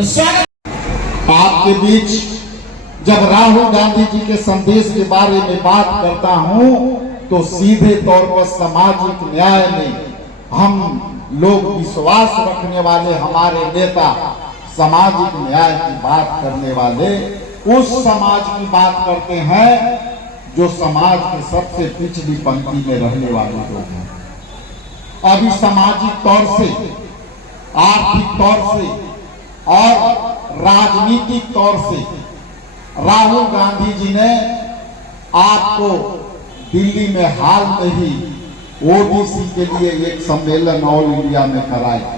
तो स्वागत। आपके बीच जब राहुल गांधी जी के संदेश के बारे में बात करता हूं तो सीधे तौर पर सामाजिक न्याय में हम लोग विश्वास रखने वाले हमारे नेता सामाजिक न्याय की बात करने वाले उस समाज की बात करते हैं जो समाज के सबसे पिछड़ी पंक्ति में रहने वाले लोग हैं। अभी सामाजिक तौर से, आर्थिक तौर से और राजनीतिक तौर से राहुल गांधी जी ने आपको दिल्ली में हाल में ही ओबीसी के लिए एक सम्मेलन ऑल इंडिया में कराया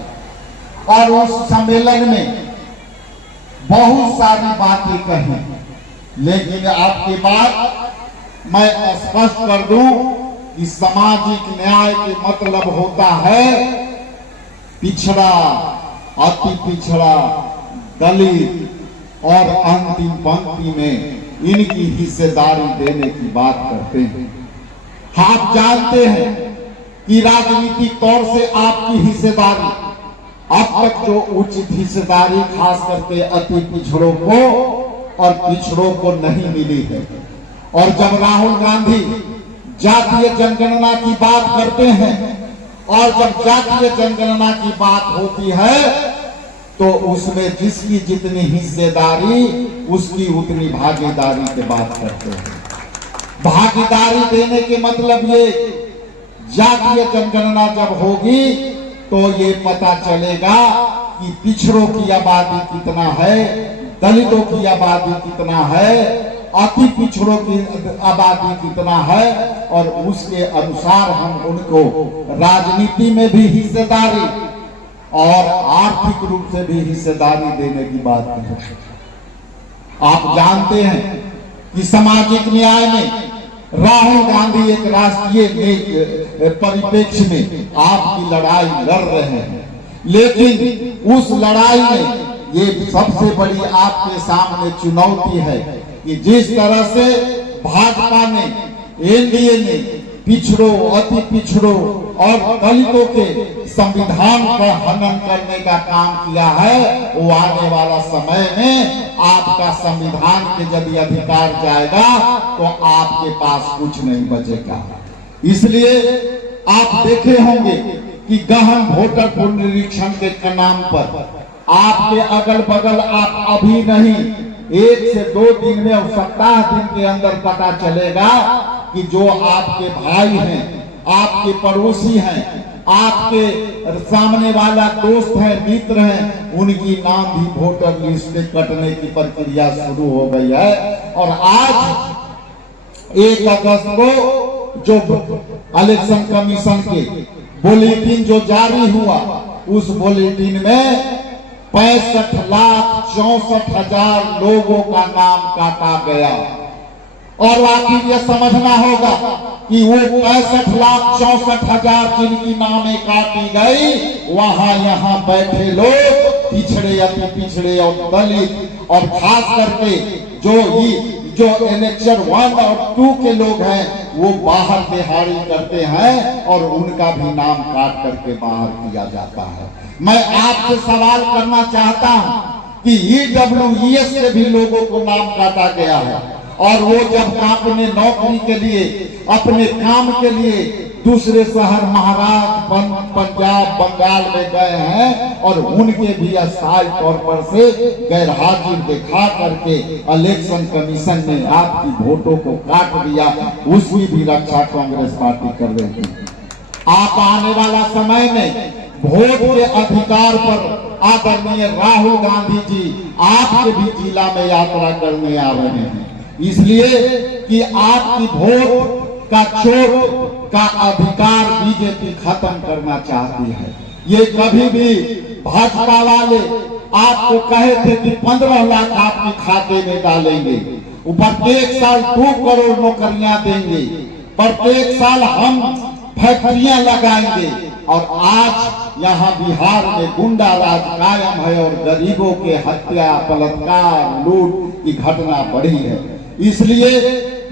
और उस सम्मेलन में बहुत सारी बातें कही, लेकिन आपके बाद मैं स्पष्ट कर दूं कि सामाजिक न्याय के मतलब होता है पिछड़ा, अति पिछड़ा, दलित और अंतिम पंक्ति में इनकी हिस्सेदारी देने की बात करते हैं। आप जानते हैं कि राजनीतिक तौर से आपकी हिस्सेदारी अब तक जो उचित हिस्सेदारी खास करके अति पिछड़ों को और पिछड़ों को नहीं मिली है। और जब राहुल गांधी जातीय जनगणना की बात करते हैं और जब जातीय जनगणना की बात होती है तो उसमें जिसकी जितनी हिस्सेदारी उसकी उतनी भागीदारी की बात करते हैं। भागीदारी देने के मतलब ये जातीय जनगणना जब होगी तो ये पता चलेगा कि पिछड़ों की आबादी कितना है, दलितों की आबादी कितना है, अति पिछड़ों की आबादी कितना है और उसके अनुसार हम उनको राजनीति में भी हिस्सेदारी और आर्थिक रूप से भी हिस्सेदारी देने की बात करते हैं। आप जानते हैं कि सामाजिक न्याय में राहुल गांधी एक राष्ट्रीय परिप्रेक्ष्य में आपकी लड़ाई लड़ रहे हैं, लेकिन उस लड़ाई में ये सबसे बड़ी आपके सामने चुनौती है कि जिस तरह से भाजपा ने, एनडीए ने पिछड़ों, अति पिछड़ों और दलितों के संविधान का हनन करने का काम किया है, वो आने वाला समय में आपका संविधान के यदि अधिकार जाएगा तो आपके पास कुछ नहीं बचेगा। इसलिए आप देखे होंगे कि गहन वोटर पुनरीक्षण के नाम पर आपके अगल बगल आप अभी नहीं 1 से 2 दिन में और सप्ताह दिन के अंदर पता चलेगा कि जो आपके भाई हैं, आपके पड़ोसी हैं, आपके सामने वाला दोस्त है, मित्र हैं, उनकी नाम भी वोटर लिस्ट में कटने की प्रक्रिया शुरू हो गई है। और आज 1 अगस्त को जो इलेक्शन कमीशन के बुलेटिन जो जारी हुआ, उस बुलेटिन में 65,64,000 लोगों का नाम काटा गया। और आखिर ये समझना होगा कि वो 65,64,000 जिनकी नामें काटी गई, वहां यहाँ बैठे लोग पिछड़े, अति पिछड़े और दलित और खास करके जो एनेक्चर 1 और 2 के लोग हैं वो बाहर दिहाड़ी करते हैं और उनका भी नाम काट करके बाहर किया जाता है। मैं आपसे सवाल करना चाहता हूं कि EWES के भी लोगों को नाम काटा गया है और वो जब अपने नौकरी के लिए, अपने काम के लिए दूसरे शहर महाराष्ट्र, पंजाब, बंगाल में गए हैं और उनके भी अस्थायी तौर पर से गैर हाजिर दिखा करके इलेक्शन कमीशन ने आपकी वोटों को काट दिया, उसकी भी रक्षा कांग्रेस पार्टी कर रही थी। आप आने वाला समय में वोट के अधिकार पर आदरणीय राहुल गांधी जी आपके भी जिला में यात्रा करने आ रहे हैं, इसलिए कि आपकी वोट का चोट का अधिकार बीजेपी खत्म करना चाहती है। ये कभी भी भाजपा वाले आपको कहे थे कि 15 लाख आपके खाते में डालेंगे, प्रत्येक साल 2 करोड़ नौकरियां देंगे, प्रत्येक साल हम फैक्ट्रियां लगाएंगे, और आज यहाँ बिहार में गुंडा राज कायम है और गरीबों के हत्या, बलात्कार, लूट की घटना बढ़ी है। इसलिए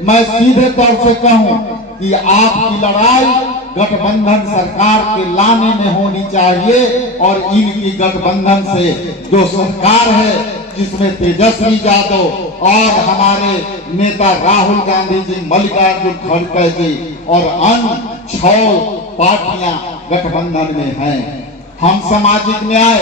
मैं सीधे तौर से कहूं कि आपकी लड़ाई गठबंधन सरकार के लाने में होनी चाहिए और इनकी गठबंधन से जो सरकार है जिसमें तेजस्वी यादव और हमारे नेता राहुल गांधी जी, मल्लिकार्जुन खड़गे जी और अन्य 6 पार्टियां गठबंधन में हैं। हम सामाजिक न्याय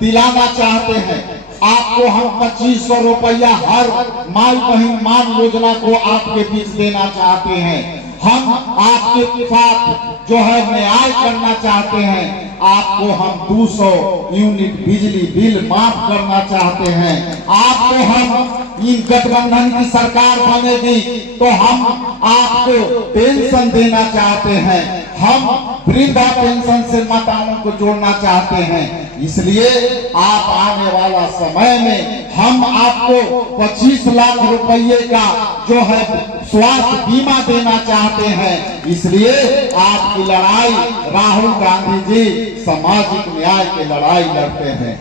दिलाना चाहते हैं। आपको हम 2500 रुपया हर माई बहन मान योजना को आपके बीच देना चाहते हैं। हम आपके साथ जो है न्याय करना चाहते हैं। आपको हम 200 यूनिट बिजली बिल माफ करना चाहते हैं। आपको हम इन गठबंधन की सरकार बनेगी तो हम आपको पेंशन देना चाहते हैं। हम वृद्धा पेंशन से माताओं को जोड़ना चाहते हैं। इसलिए आप आने वाला समय में हम आपको 25 लाख रुपये का जो है स्वास्थ्य बीमा देना चाहते हैं। इसलिए आपकी लड़ाई राहुल गांधी जी सामाजिक न्याय की लड़ाई लड़ते हैं।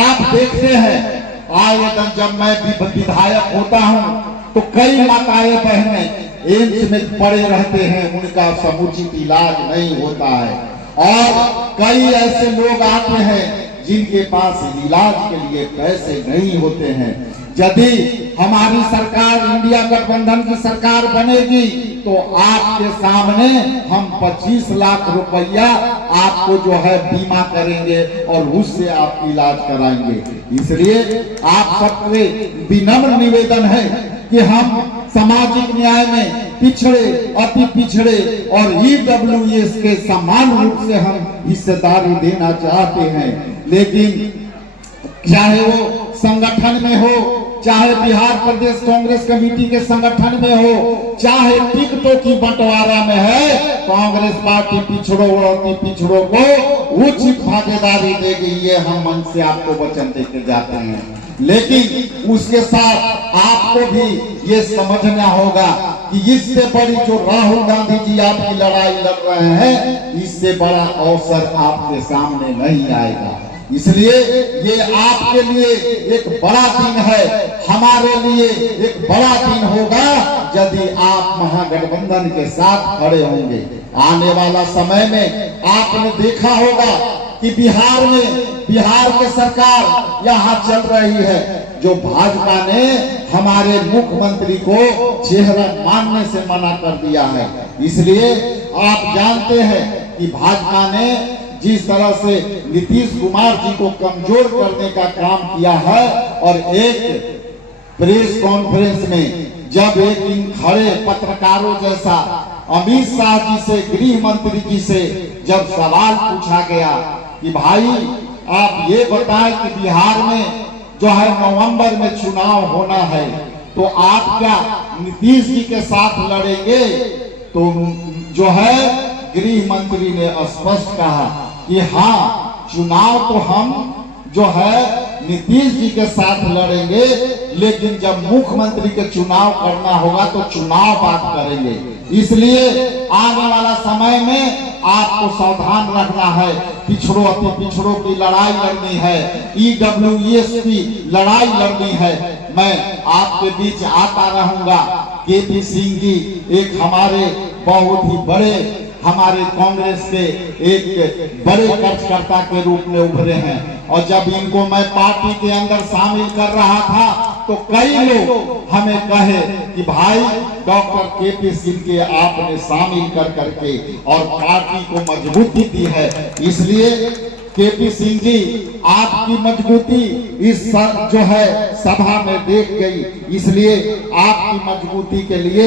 आप देखते हैं आए दिन जब मैं विधायक होता हूं तो कई माताएं बहनें एम्स में पड़े रहते हैं, उनका समुचित इलाज नहीं होता है और कई ऐसे लोग आते हैं जिनके पास इलाज के लिए पैसे नहीं होते हैं। यदि हमारी सरकार इंडिया गठबंधन की सरकार बनेगी तो आपके सामने हम 25 लाख रुपया आपको जो है बीमा करेंगे और उससे आप इलाज कराएंगे। इसलिए आप सबसे विनम्र निवेदन है कि हम सामाजिक न्याय में पिछड़े, अति पिछड़े और ईडब्ल्यूएस के समान रूप से हम हिस्सेदारी देना चाहते हैं। लेकिन चाहे वो संगठन में हो, चाहे बिहार प्रदेश कांग्रेस कमेटी के संगठन में हो, चाहे टिकटों की बंटवारा में है, कांग्रेस पार्टी पिछड़ों और अति पिछड़ों को उचित भागीदारी देगी, ये हम मन से आपको वचन देके जाते हैं। लेकिन उसके साथ आपको भी ये समझना होगा कि इससे बड़ी जो राहुल गांधी जी आपकी लड़ाई लड़ रहे हैं, इससे बड़ा अवसर आपके सामने नहीं आएगा। इसलिए ये आपके लिए एक बड़ा दिन है, हमारे लिए एक बड़ा दिन होगा यदि आप महागठबंधन के साथ खड़े होंगे। आने वाला समय में आपने देखा होगा कि बिहार की सरकार यहाँ चल रही है, जो भाजपा ने हमारे मुख्यमंत्री को चेहरा मानने से मना कर दिया है। इसलिए आप जानते हैं कि भाजपा ने जिस तरह से नीतीश कुमार जी को कमजोर करने का काम किया है और एक प्रेस कॉन्फ्रेंस में जब एक इन खड़े पत्रकारों जैसा अमित शाह जी से, गृह मंत्री जी से जब सवाल पूछा गया कि भाई आप ये बताएं कि बिहार में जो है नवंबर में चुनाव होना है तो आप क्या नीतीश जी के साथ लड़ेंगे? तो जो है गृह मंत्री ने स्पष्ट कहा कि हाँ, चुनाव तो हम जो है नीतीश जी के साथ लड़ेंगे, लेकिन जब मुख्यमंत्री के चुनाव करना होगा तो चुनाव बात करेंगे। इसलिए आने वाला समय में आपको सावधान रखना है। पिछड़ों अति पिछड़ों की लड़ाई लड़नी है, ईडब्ल्यूएस की लड़ाई लड़नी है। मैं आपके बीच आता रहूंगा। केपी सिंह जी एक हमारे बहुत ही बड़े हमारे कांग्रेस के एक बड़े कार्यकर्ता के रूप में उभरे हैं और जब इनको मैं पार्टी के अंदर शामिल कर रहा था तो कई लोग हमें कहे कि भाई डॉक्टर केपी सिंह के आपने शामिल कर करके और पार्टी को मजबूती दी है। इसलिए केपी सिंह जी आपकी मजबूती इस जो है सभा में देख गई, इसलिए आपकी मजबूती के लिए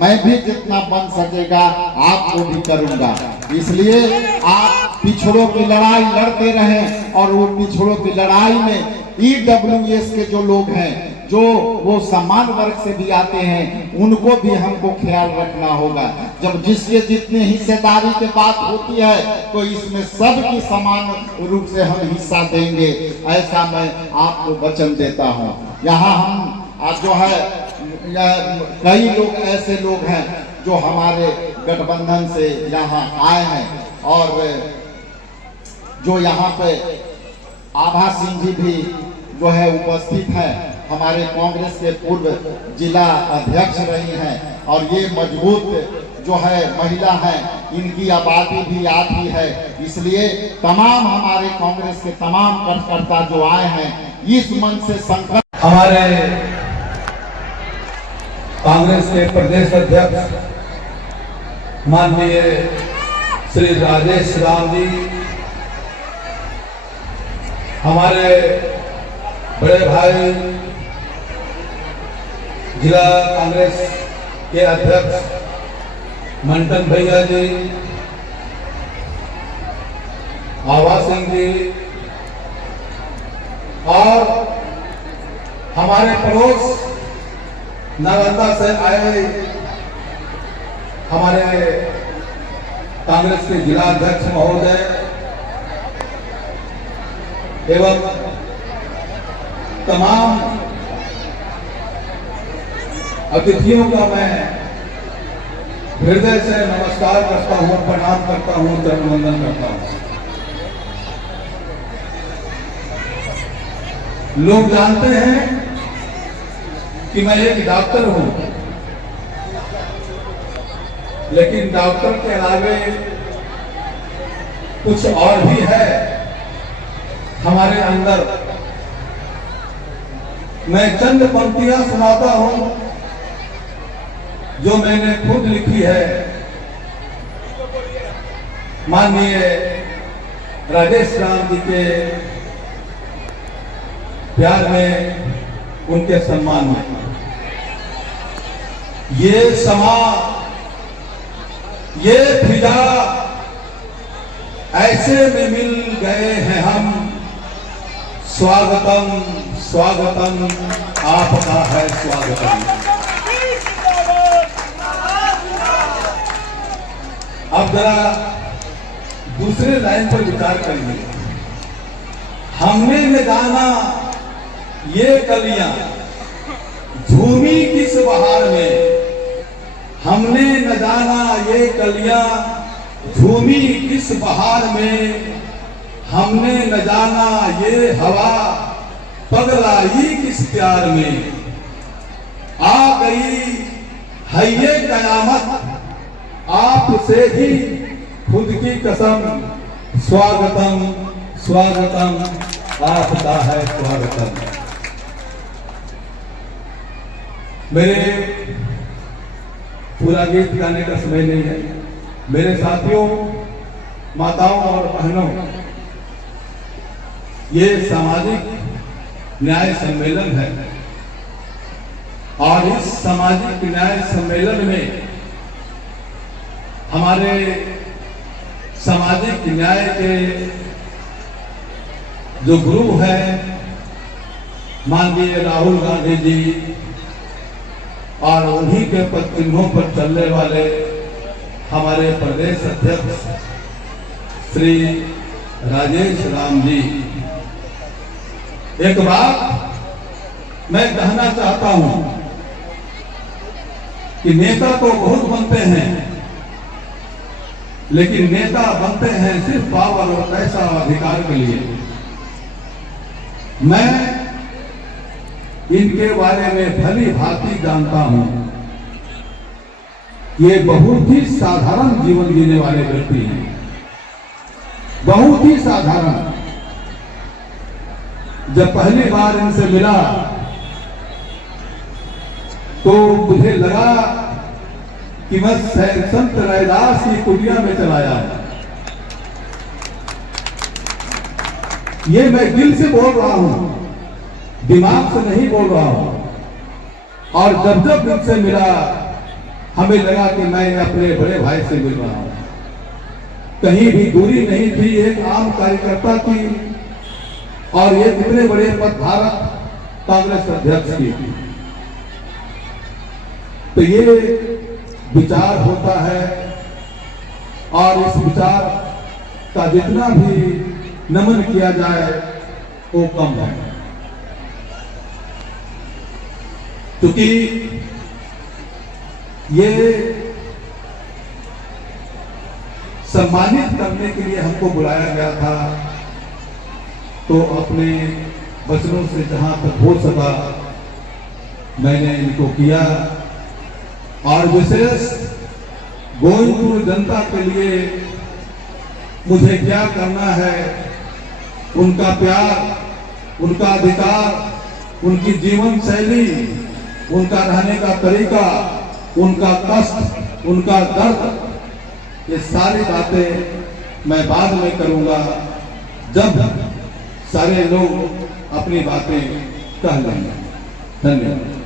मैं भी जितना बन सकेगा आपको भी करूंगा। इसलिए आप पिछड़ों की लड़ाई लड़ते रहें और वो पिछड़ों की लड़ाई में ईडब्ल्यूएस के जो लोग हैं, जो वो समान वर्ग से भी आते हैं, उनको भी हमको ख्याल रखना होगा। जब जिसके जितने हिस्सेदारी की बात होती है तो इसमें सबकी समान रूप से हम हिस्सा देंगे, ऐसा मैं आपको वचन देता हूं। यहाँ हम जो है कई लोग ऐसे लोग हैं जो हमारे गठबंधन से यहाँ आए हैं और जो यहाँ पे आभा सिंह जी भी जो है उपस्थित है, हमारे कांग्रेस के पूर्व जिला अध्यक्ष रही हैं और ये मजबूत जो है महिला है, इनकी आबादी भी आधी है। इसलिए तमाम हमारे कांग्रेस के तमाम कार्यकर्ता जो आए हैं, इस मन से संकल्प। हमारे कांग्रेस के प्रदेश अध्यक्ष माननीय श्री राजेश राम जी, हमारे बड़े भाई जिला कांग्रेस के अध्यक्ष मंटन भैया जी, आवा सिंह जी, और हमारे पड़ोस नालंदा से आए हमारे कांग्रेस के जिला अध्यक्ष महोदय एवं तमाम अतिथियों का मैं हृदय से नमस्कार करता हूं, प्रणाम करता हूं, चरण वंदन करता हूं। लोग जानते हैं कि मैं एक डॉक्टर हूं, लेकिन डॉक्टर के अलावे कुछ और भी है हमारे अंदर। मैं चंद पंक्तियां सुनाता हूं जो मैंने खुद लिखी है। माननीय राजेश राम जी के प्यार में, उनके सम्मान में। ये समा, ये फिजा, ऐसे में मिल गए हैं हम। स्वागतम स्वागतम, आपका है स्वागतम। अब जरा दूसरे लाइन पर विचार करिए। हमने न जाना ये कलियां झूमी किस बहार में, हमने न जाना ये कलियां झूमी किस बहार में, हमने न जाना ये हवा पगलाई किस प्यार में। आ गई है ये कयामत आपसे ही खुद की कसम, स्वागतम स्वागतम, आपका है स्वागतम। मेरे पूरा गीत गाने का समय नहीं है। मेरे साथियों, माताओं और बहनों, ये सामाजिक न्याय सम्मेलन है और इस सामाजिक न्याय सम्मेलन में हमारे सामाजिक न्याय के जो गुरु हैं माननीय राहुल गांधी जी, और उन्हीं के पद चिन्हों पर चलने वाले हमारे प्रदेश अध्यक्ष श्री राजेश राम जी। एक बात मैं कहना चाहता हूं कि नेता तो बहुत बनते हैं, लेकिन नेता बनते हैं सिर्फ पावर और पैसा और अधिकार के लिए। मैं इनके बारे में भली भांति जानता हूं। ये बहुत ही साधारण जीवन जीने वाले व्यक्ति हैं, बहुत ही साधारण। जब पहली बार इनसे मिला तो मुझे लगा कि मैं संत रैदास की कुटिया में चला आया। ये मैं दिल से बोल रहा हूं, दिमाग से नहीं बोल रहा हूं। और जब जब इनसे मिला हमें लगा कि मैं अपने बड़े भाई से मिल रहा हूं। कहीं भी दूरी नहीं थी, एक आम कार्यकर्ता की और ये कितने बड़े पदधारक कांग्रेस अध्यक्ष की। तो ये विचार होता है और इस विचार का जितना भी नमन किया जाए वो कम है, क्योंकि ये सम्मानित करने के लिए हमको बुलाया गया था। तो अपने वचनों से जहां तक हो सका मैंने इनको किया। और विशेष गोविंदपुर जनता के लिए मुझे क्या करना है, उनका प्यार, उनका अधिकार, उनकी जीवन शैली, उनका रहने का तरीका, उनका कष्ट, उनका दर्द, ये सारी बातें मैं बाद में करूंगा जब सारे लोग अपनी बातें कह लेंगे। धन्यवाद।